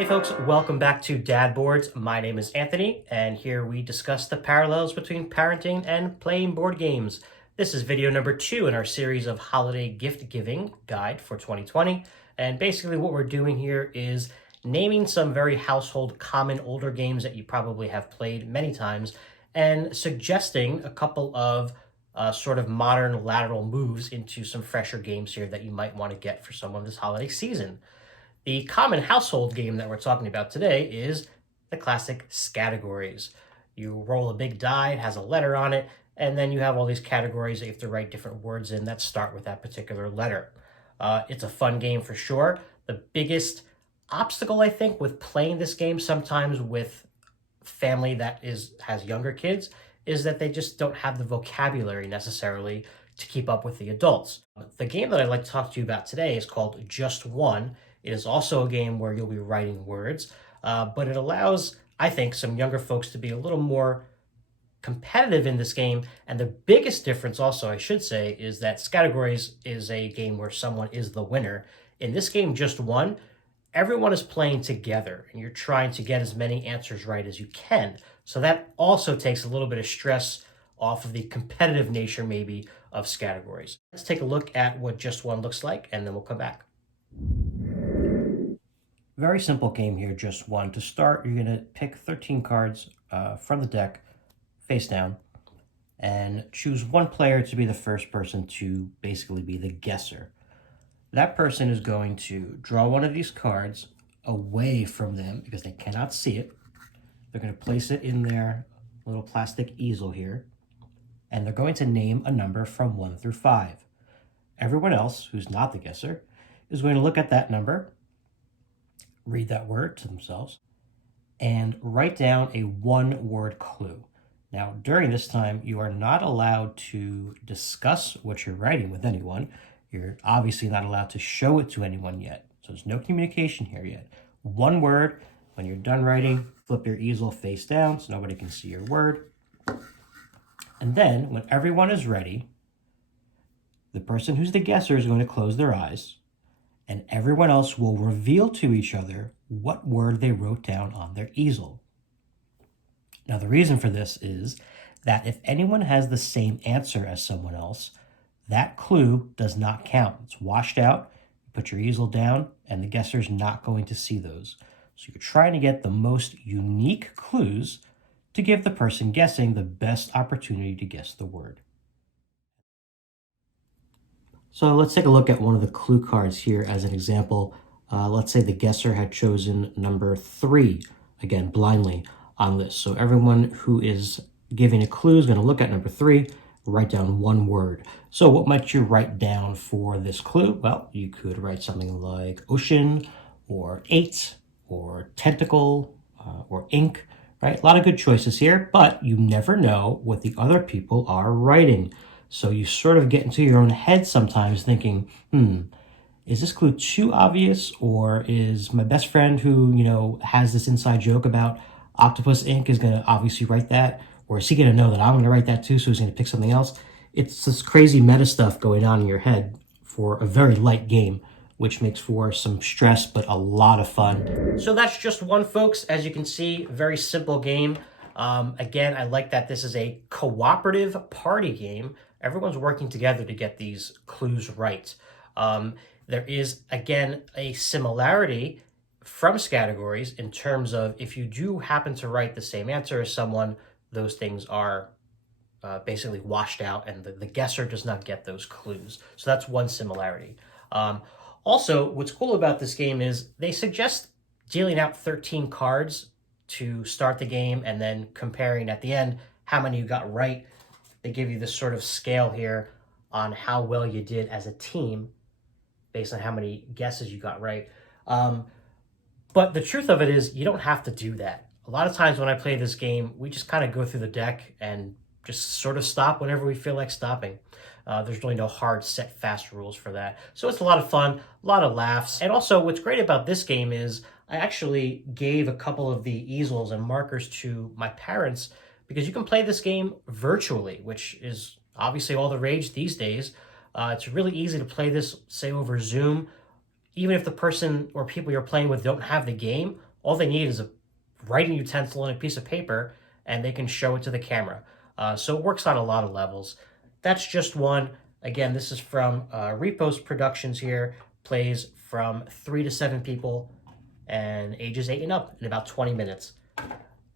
Hey folks, welcome back to Dad Boards. My name is Anthony, and here we discuss the parallels between parenting and playing board games. This is video number 2 in our series of holiday gift giving guide for 2020. And basically what we're doing here is naming some very household common older games that you probably have played many times and suggesting a couple of sort of modern lateral moves into some fresher games here that you might want to get for someone this holiday season. The common household game that we're talking about today is the classic Scattergories. You roll a big die, it has a letter on it, and then you have all these categories that you have to write different words in that start with that particular letter. It's a fun game for sure. The biggest obstacle, I think, with playing this game sometimes with family that has younger kids is that they just don't have the vocabulary necessarily to keep up with the adults. The game that I'd like to talk to you about today is called Just One. It is also a game where you'll be writing words, but it allows, I think, some younger folks to be a little more competitive in this game. And the biggest difference also, I should say, is that Scattergories is a game where someone is the winner. In this game, Just One, everyone is playing together and you're trying to get as many answers right as you can. So that also takes a little bit of stress off of the competitive nature maybe of Scattergories. Let's take a look at what Just One looks like and then we'll come back. Very simple game here, Just One. To start, you're going to pick 13 cards from the deck, face down, and choose one player to be the first person to basically be the guesser. That person is going to draw one of these cards away from them because they cannot see it. They're going to place it in their little plastic easel here, and they're going to name a number from 1 through 5. Everyone else, who's not the guesser, is going to look at that number, read that word to themselves, and write down a one-word clue. Now, during this time, you are not allowed to discuss what you're writing with anyone. You're obviously not allowed to show it to anyone yet. So there's no communication here yet. One word. When you're done writing, flip your easel face down so nobody can see your word. And then, when everyone is ready, the person who's the guesser is going to close their eyes, and everyone else will reveal to each other what word they wrote down on their easel. Now, the reason for this is that if anyone has the same answer as someone else, that clue does not count. It's washed out. You put your easel down, and the guesser's not going to see those. So you're trying to get the most unique clues to give the person guessing the best opportunity to guess the word. So let's take a look at one of the clue cards here as an example. Let's say the guesser had chosen number 3, again, blindly on this. So everyone who is giving a clue is going to look at number 3, write down one word. So what might you write down for this clue? Well, you could write something like ocean or 8 or tentacle or ink, right? A lot of good choices here, but you never know what the other people are writing. So you sort of get into your own head sometimes thinking, is this clue too obvious? Or is my best friend who, has this inside joke about octopus ink is going to obviously write that? Or is he going to know that I'm going to write that too, so he's going to pick something else? It's this crazy meta stuff going on in your head for a very light game, which makes for some stress, but a lot of fun. So that's Just One, folks. As you can see, very simple game. Again, I like that this is a cooperative party game. Everyone's working together to get these clues right. There is, again, a similarity from Scattergories in terms of if you do happen to write the same answer as someone, those things are basically washed out and the guesser does not get those clues. So that's one similarity. Also, what's cool about this game is they suggest dealing out 13 cards to start the game and then comparing at the end how many you got right. They give you this sort of scale here on how well you did as a team based on how many guesses you got right. But the truth of it is you don't have to do that. A lot of times when I play this game, we just kind of go through the deck and just sort of stop whenever we feel like stopping. There's really no hard, set, fast rules for that. So it's a lot of fun, a lot of laughs. And also what's great about this game is I actually gave a couple of the easels and markers to my parents because you can play this game virtually, which is obviously all the rage these days. It's really easy to play this, say, over Zoom. Even if the person or people you're playing with don't have the game, All they need is a writing utensil and a piece of paper, and they can show it to the camera. So it works on a lot of levels. That's just one. Again, this is from Repost Productions here, plays from 3 to 7 people and ages 8 and up in about 20 minutes.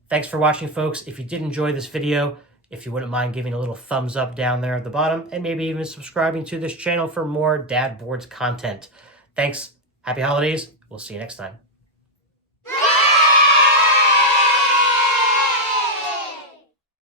Thanks for watching, folks. If you did enjoy this video, if you wouldn't mind giving a little thumbs up down there at the bottom, and maybe even subscribing to this channel for more Dad Boards content. Thanks. Happy holidays. We'll see you next time.